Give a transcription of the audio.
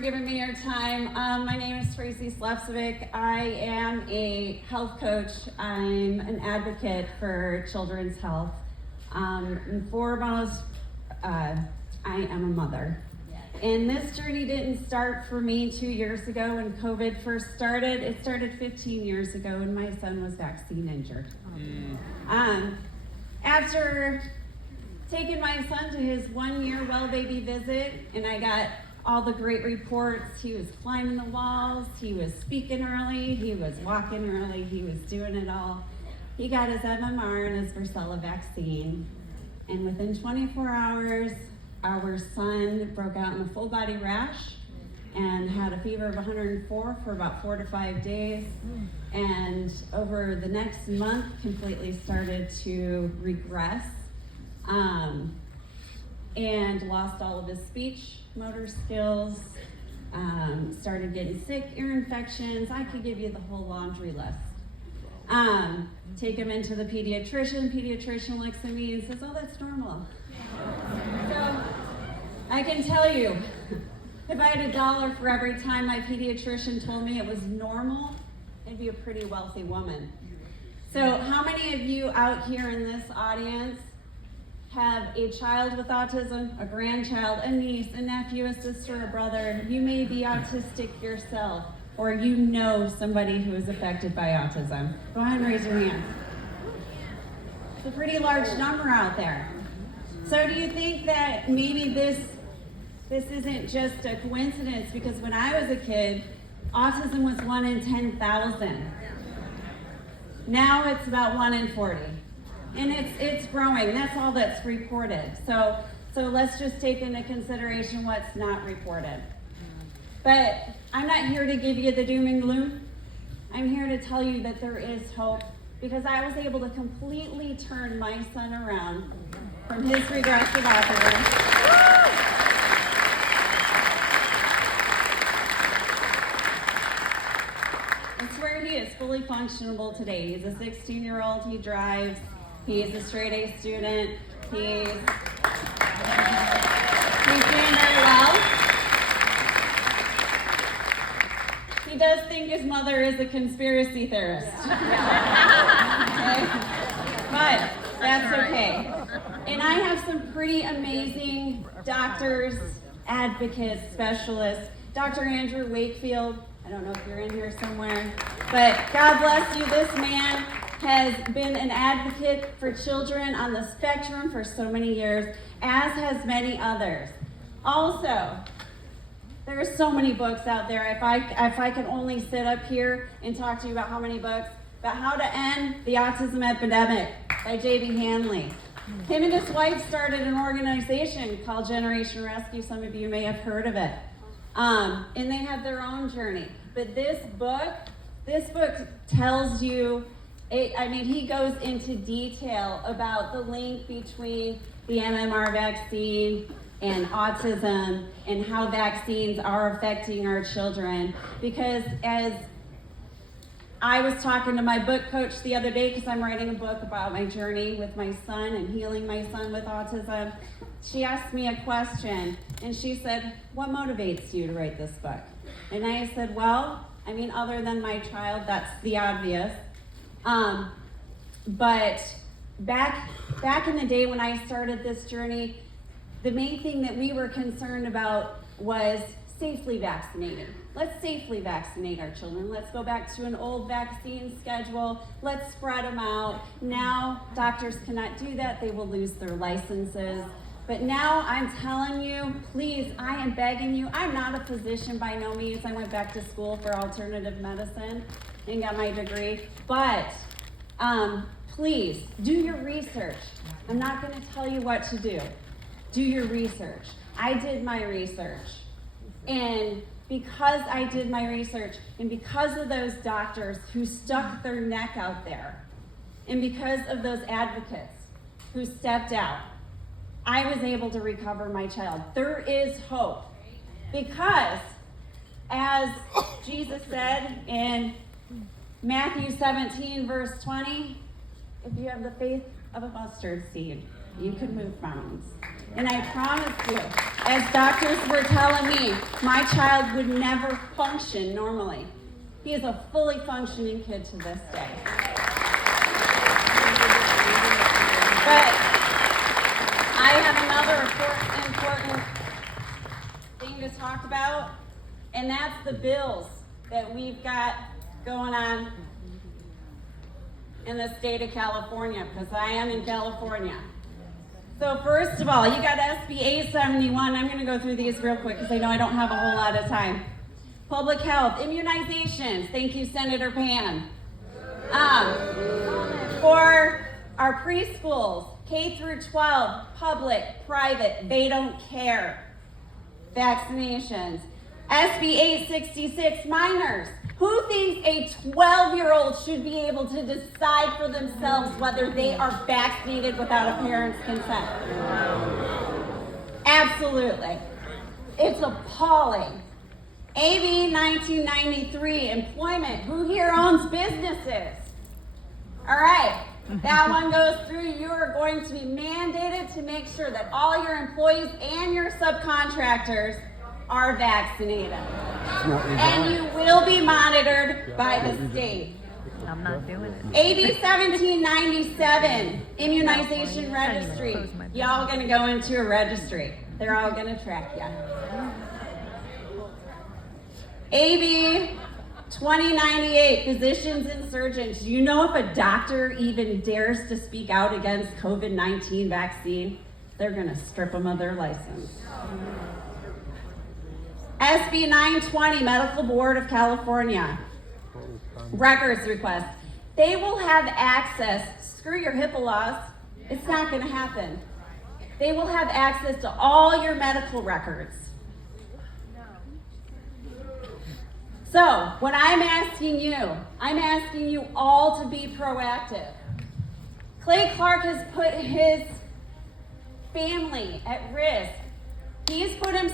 for giving me your time. My name is Tracy Slepcevic. I am a health coach. I'm an advocate for children's health. And foremost, I am a mother. And this journey didn't start for me 2 years ago when COVID first started. It started 15 years ago when my son was vaccine injured. After taking my son to his 1-year well baby visit, and I got all the great reports. He was climbing the walls, he was speaking early, he was walking early, he was doing it all. He got his MMR and his varicella vaccine, and within 24 hours, our son broke out in a full body rash and had a fever of 104 for about 4 to 5 days, and over the next month completely started to regress, and lost all of his speech, motor skills, started getting sick, ear infections. I could give you the whole laundry list. Take him into the pediatrician. Pediatrician looks at me and says, "Oh, that's normal." So I can tell you, if I had $1 for every time my pediatrician told me it was normal, I'd be a pretty wealthy woman. So how many of you out here in this audience have a child with autism, a grandchild, a niece, a nephew, a sister, a brother? You may be autistic yourself, or you know somebody who is affected by autism. Go ahead and raise your hand. It's a pretty large number out there. So do you think that maybe this isn't just a coincidence? Because when I was a kid, autism was 1 in 10,000. Now it's about 1 in 40. And it's growing. That's all that's reported. So let's just take into consideration what's not reported. But I'm not here to give you the doom and gloom. I'm here to tell you that there is hope, because I was able to completely turn my son around from his regressive autism. It's where he is fully functionable today. He's a 16-year-old. He drives. He's a straight A student. He's doing very well. He does think his mother is a conspiracy theorist. Okay? But that's okay. And I have some pretty amazing doctors, advocates, specialists. Dr. Andrew Wakefield, I don't know if you're in here somewhere, but God bless you. This man has been an advocate for children on the spectrum for so many years, as has many others. Also, there are so many books out there. If I could only sit up here and talk to you about how many books, but How to End the Autism Epidemic by J.B. Hanley. Him and his wife started an organization called Generation Rescue. Some of you may have heard of it. And they have their own journey. But this book tells you, he goes into detail about the link between the MMR vaccine and autism and how vaccines are affecting our children. Because as I was talking to my book coach the other day, because I'm writing a book about my journey with my son and healing my son with autism, she asked me a question, and she said, "What motivates you to write this book?" And I said, well, other than my child, that's the obvious. But back in the day when I started this journey, the main thing that we were concerned about was safely vaccinating. Let's safely vaccinate our children. Let's go back to an old vaccine schedule. Let's spread them out. Now, doctors cannot do that. They will lose their licenses. But now I'm telling you, please, I am begging you. I'm not a physician by no means. I went back to school for alternative medicine and got my degree. But please, do your research. I'm not going to tell you what to do. Do your research. I did my research. And because I did my research, and because of those doctors who stuck their neck out there, and because of those advocates who stepped out, I was able to recover my child. There is hope. Because, as Jesus said in Matthew 17, verse 20, if you have the faith of a mustard seed, you can move mountains. And I promise you, as doctors were telling me, my child would never function normally. He is a fully functioning kid to this day. But I have another important thing to talk about, and that's the bills that we've got going on in the state of California, because I am in California. So first of all, you got SB 871. I'm going to go through these real quick because I know I don't have a whole lot of time. Public health, immunizations. Thank you, Senator Pan. For our preschools, K through 12, public, private, they don't care. Vaccinations. SB 866, minors. Who thinks a 12-year-old should be able to decide for themselves whether they are vaccinated without a parent's consent? Absolutely. It's appalling. AB 1993, employment. Who here owns businesses? All right. That one goes through. You are going to be mandated to make sure that all your employees and your subcontractors are vaccinated. And you will be monitored by the state. I'm not doing it. AB 1797, immunization registry. Y'all gonna go into a registry. They're all gonna track you. AB 2098, physicians and surgeons. Do you know if a doctor even dares to speak out against COVID-19 vaccine, they're gonna strip them of their license. SB 920, Medical Board of California. Records request. They will have access, screw your HIPAA laws, it's not gonna happen. They will have access to all your medical records. So, what I'm asking you all to be proactive. Clay Clark has put his family at risk. He's put himself